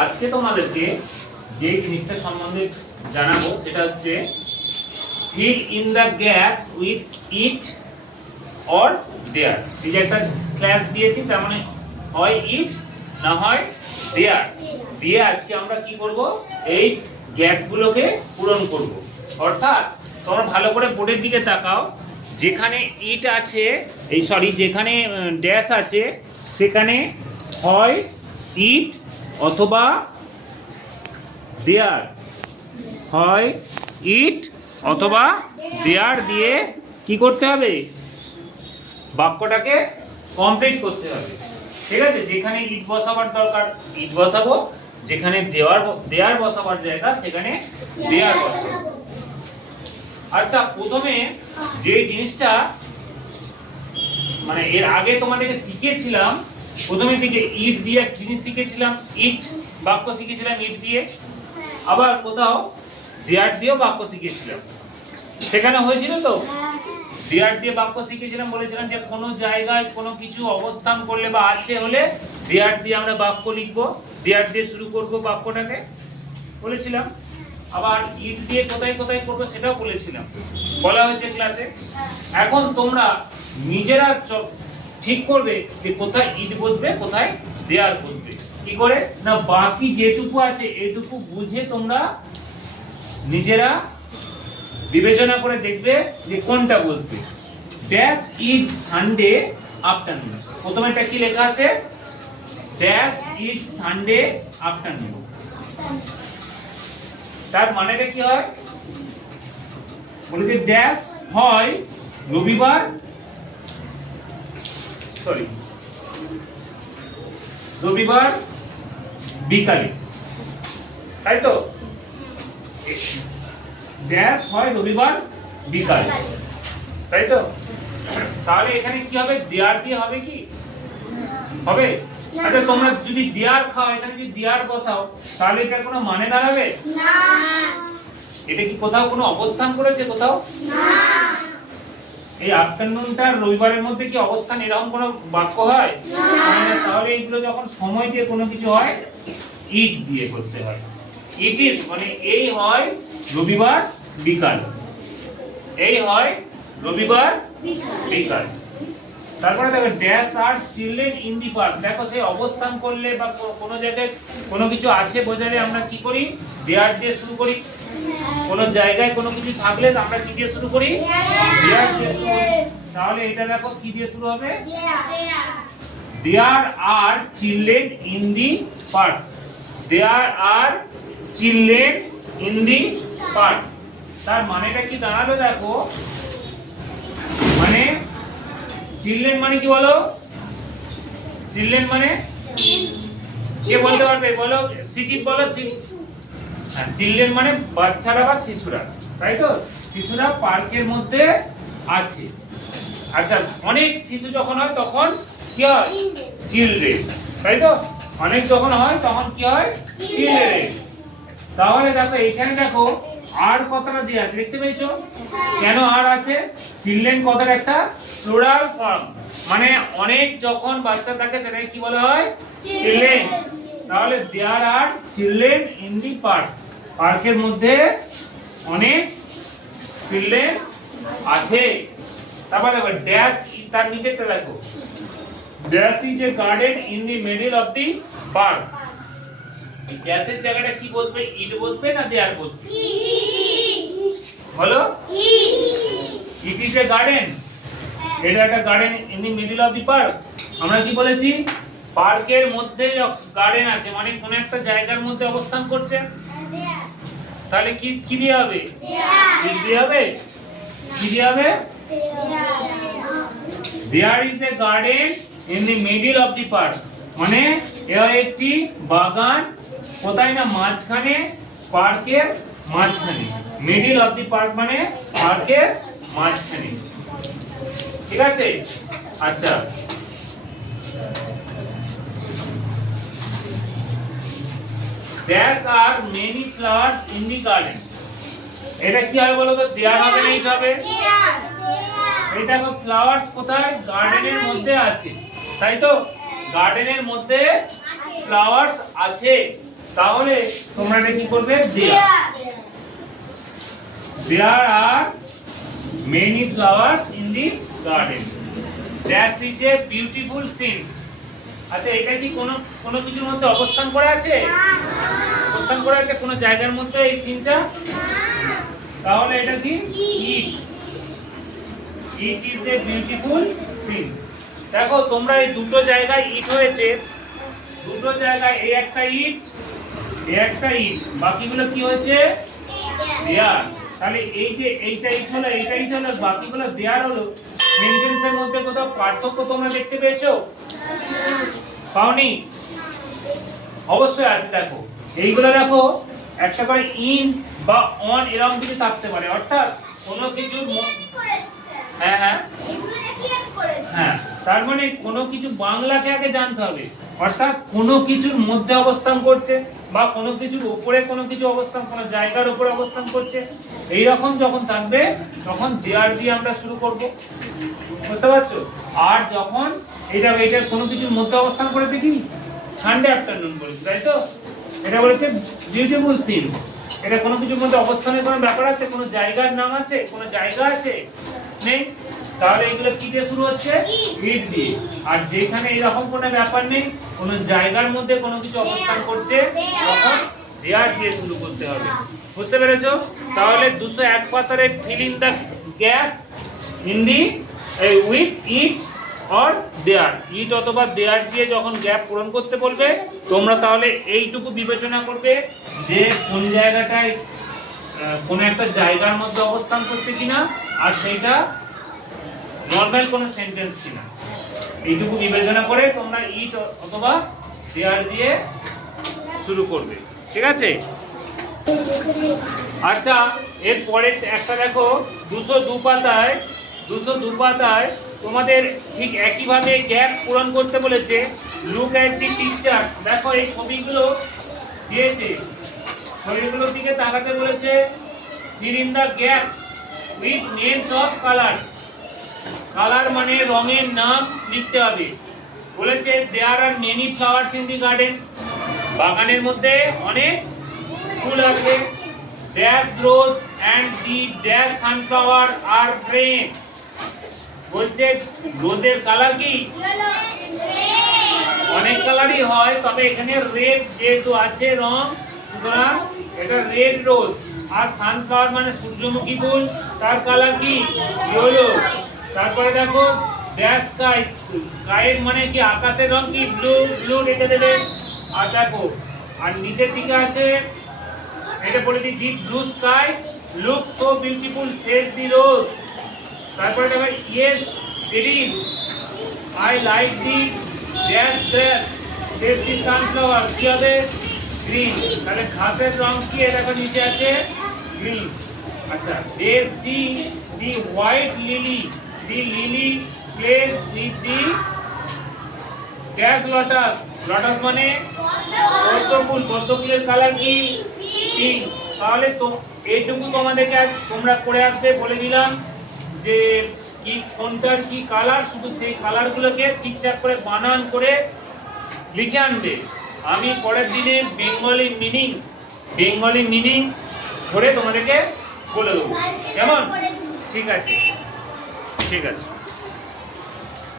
আজকে তোমাদেরকে যে জিনিসটা সম্বন্ধে জানাবো সেটা হচ্ছে fill in the gaps with it or there। এই যে একটা স্ল্যাশ দিয়েছি, তার মানে হয় it না হয় there দিয়ে আজকে আমরা কি করব, এই গ্যাপগুলোকে পূরণ করব। অর্থাৎ তোমরা ভালো করে বোর্ডের দিকে তাকাও, যেখানে ইট আছে, যেখানে ড্যাশ আছে সেখানে হয় ইট অথবা দেয়ার, হয় ইট অথবা দেয়ার দিয়ে কি করতে হবে, বাক্যটাকে কমপ্লিট করতে হবে। ঠিক আছে, যেখানে ইট বসাবার দরকার ইট বসাবো, যেখানে দেয়ার বসাবার জায়গা সেখানে দেয়ার বসাবো। আচ্ছা, প্রথমে যে জিনিসটা মানে এর আগে তোমাদেরকে শিখিয়েছিলাম, প্রথমের দিকে ইট দিয়ে একটা জিনিস শিখেছিলাম, ইট বাক্য শিখেছিলাম ইট দিয়ে, আবার কোথাও দেয়ার দিয়েও বাক্য শিখেছিলাম। সেখানে হয়েছিল তো, দেয়ার দিয়ে বাক্য শিখেছিলাম, বলেছিলাম যে কোনো জায়গায় কোনো কিছু অবস্থান করলে বা আছে হলে দেয়ার দিয়ে আমরা বাক্য লিখবো, দেয়ার দিয়ে শুরু করব বাক্যটাকে বলেছিলাম। আবার ইট দিয়ে কোথায় কোথায় করবো সেটাও বলেছিলাম, বলা হয়েছে ক্লাসে। এখন তোমরা নিজেরা ঠিক করবে যে কোথায় ইট বসবে কোথায় দেয়ার বসবে। কি করে না, বাকি যেটুকু আছে এটুকু বুঝে তোমরা নিজেরা বিবেচনা করে দেখবে যে কোনটা বসবে। ড্যাশ ইজ সানডে আফটারনুন, প্রথমে এটা কি লেখা আছে, ড্যাশ ইজ সানডে আফটারনুন, তার মানেটা কি হয়, বলেছে ড্যাশ হয় রবিবার, রবিবার বিকালে, তাই তো, ড্যাশ হয় রবিবার বিকালে, তাই তো। তাহলে এখানে কি হবে, দেয়ার দিয়ে হবে কি হবে? আচ্ছা, তোমরা যদি দেয়ার খাও, এখানে যদি দেয়ার বসাও তাহলে এটার কোনো মানে দাঁড়াবে না। এটা কি কোথাও কোনো অবস্থান করেছে কোথাও না। এই আফটারনুনটা রবিবারের মধ্যে কি অবস্থান এরকম কোনো বাক্য হয় না। তাহলে এইগুলো যখন সময় দিয়ে কোনো কিছু হয় ইট দিয়ে করতে হয়। ইট ইজ মানে এই হয় রবিবার বিকাল, এই হয় রবিবার বিকাল। তারপরে দেখো dash are children in the park, দেখো সেই অবস্থান করলে বা কোনো জায়গায় কোনো কিছু আছে বোঝালে আমরা কি করি, দেয়ার দিয়ে শুরু করি। কোনো জায়গায় কোনো কিছু থাকলে আমরা কি দিয়ে শুরু করি, দেয়ার দিয়ে শুরু করি। তাহলে এটা দেখো কি দিয়ে শুরু হবে, there are children in the park, there are children in the park. তার মানেটা কি দাঁড়ালো দেখো, মানে চিলড্রেন মানে কি বলো, চিলড্রেন মানে কে বলতে পারবে বলো, সিজিত বলো। হ্যাঁ, চিলড্রেন মানে বাচ্চারা বা শিশুরা, তাই তো, শিশুরা পার্কের মধ্যে আছে। আচ্ছা, অনেক শিশু যখন হয় তখন কি হয়, চিলড্রেন, তাই তো, অনেক যখন হয় তখন কি হয়, চিলড্রেন। তাহলে দেখো এইখানে দেখো আর কথাটা দিয়ে আছে, দেখতে পেয়েছো কেন আর আছে, চিলড্রেন কথার একটা প্লুরাল ফর্ম, মানে অনেক যখন বাচ্চা থাকে সেটাকে কি বলা হয়, চিলড্রেন। তাহলে দেয়ার are children in the park, পার্কের মধ্যে অনেক চিলড্রেন আছে। তারপর দেখো ড্যাশ, তার নিচেরটা দেখো, dash is a garden in the middle of the park. এই ড্যাশের জায়গাটা কি বসবে, ইট বসবে না দেয়ার বসবে বলো, ইট ইজ এ গার্ডেন, এটা একটা garden in the middle of the park. আমরা কি বলেছি, পার্কের মধ্যে গার্ডেন আছে মানে কোন একটা জায়গার মধ্যে অবস্থান করছে, তাহলে কি কি দিয়ে হবে, ইট দিয়ে হবে, কি দিয়ে হবে, there is a garden in the middle of the park, মানে এটা একটি বাগান কোথায় না মাঝখানে, পার্কের মাঝখানে, মিডল অফ দি পার্ক মানে পার্কের মাঝখানে, ঠিক আছে। আচ্ছা, there are many flowers in the garden, এটা কি হবে বলো তো, দেয়ার হবে না ইট হবে, এই দেখো ফ্লাওয়ার্স কোথায়, গার্ডেনের মধ্যে আছে, তাই তো, গার্ডেনের মধ্যে ফ্লাওয়ার্স আছে, তাহলে তোমরা এটা কি করবে? There are many flowers in the garden. That is a beautiful scene. আচ্ছা, এটা কি কোনো কিছুর মধ্যে অবস্থান করে আছে? অবস্থান করে আছে কোনো জায়গার মধ্যে এই সিনটা? তাহলে এটা কি? It is a beautiful scene. দেখো তোমরা এই দুটো জায়গায় ইট হয়েছে, দুটো জায়গায় এই একটা ইট, এই একটা ইট, বাকিগুলো কি হয়েছে? দেয়ার। তাহলে এই যে এইটা ইট হলো, এইটা ইট হলো, বাকিগুলো দেয়ার হলো। সেন্টেন্সের মধ্যে কোথাও পার্থক্য তোমরা দেখতে পেয়েছো? পাওনি? অবশ্যই আছে। দেখো এইগুলো দেখো একটা করে ইন বা অন এরকম কিছু থাকতে পারে, অর্থাৎ কোনো কিছু হ্যাঁ হ্যাঁ হ্যাঁ, তার মানে কোনো কিছু বাংলাকে আগে জানতে হবে, অর্থাৎ কোনো কিছুর মধ্যে অবস্থান করছে বা কোনো কিছুর উপরে কোনো কিছু অবস্থান, কোনো জায়গার উপরে অবস্থান করছে, এই রকম যখন থাকবে তখন দেয়ার দিয়ে আমরা শুরু করব, বুঝতে পারছো? আর যখন এটা কোনো কিছুর মধ্যে অবস্থান করেছে কি সানডে আফটারনুন বলেছে, তাই তো? এটা বলেছে বিউটিফুল সিনস। এটা কোনো কিছুর মধ্যে অবস্থানের কোনো ব্যাপার আছে? কোনো জায়গার নাম আছে? কোনো জায়গা আছে? নেই। তাহলে এগুলো কি দিয়ে শুরু হচ্ছে? ইট দিয়ে। আর যেখানে এরকম কোনো ব্যাপার নেই, কোনো জায়গার মধ্যে কোনো কিছু অবস্থান করছে, তখন দেয়ার দিয়ে শুরু করতে হবে, বুঝতে পেরেছো? তাহলে 201 পাতারে fill in the gaps in the with it or there. It অথবা দেয়ার দিয়ে যখন গ্যাপ পূরণ করতে বলবে, তোমরা তাহলে এইটুকু বিবেচনা করবে যে কোন জায়গাটায় কোন একটা জায়গার মধ্যে অবস্থান করছে কিনা, আর সেইটা নরমাল কোনো সেন্টেন্স কিনা, এইটুকু বিবেচনা করে তোমরা ইট অথবা দেয়ার দিয়ে শুরু করবে, ঠিক আছে? আচ্ছা, এর পরে একটা দেখো 202 পাতায় তোমাদের ঠিক একইভাবে গ্যাপ পূরণ করতে বলেছে। Look at the pictures. দেখো এই ছবিগুলো দিয়েছে, ছবিগুলোর দিকে তাকাতে বলেছে। Fill in the gaps with names of colours. Colour মানে রঙের নাম লিখতে হবে। বলেছে there are many flowers in the garden. বাগানের মধ্যে অনেক ফুল আছে। Dash rose and the dash sunflower are friends. বলছে রোজের কালার কি? অনেক কালারই হয়, তবে এখানে রেড যেহেতু আছে রং, সুতরাং এটা রেড রোজ। আর সানফ্লাওয়ার মানে সূর্যমুখী ফুল, তার কালার কি? ইয়েলো। তারপরে দেখো ড্যাশ স্কাই। স্কাইয়ের মানে কি? আকাশের রং কি? ব্লু। ব্লু রেখে দেবে। আর দেখো আর নিচের দিকে আছে, এটা বলে দিই, the blue sky look so beautiful says the rose. তারপরে দেখো yes it is, I like the dash dress says the sunflower. কি হবে? গ্রিন। তাহলে ঘাসের রং কি? দেখো নিচে আছে গ্রিন। আচ্ছা, they see the white lily. The lily place with the dash lotus. Lotus মানে পদ্ম ফুল। পদ্ম ফুলের কালার কি? পিঙ্ক। তাহলে তো এইটুকু তোমাদেরকে তোমরা করে আসবে, বলে দিলাম যে কি কোনটার কি কালার, শুধু সেই কালারগুলোকে ঠিকঠাক করে বানান করে লিখে আনবে। আমি পরের দিনে বেঙ্গলি মিনিং ধরে তোমাদেরকে বলে দেবো, কেমন? ঠিক আছে, ঠিক আছে।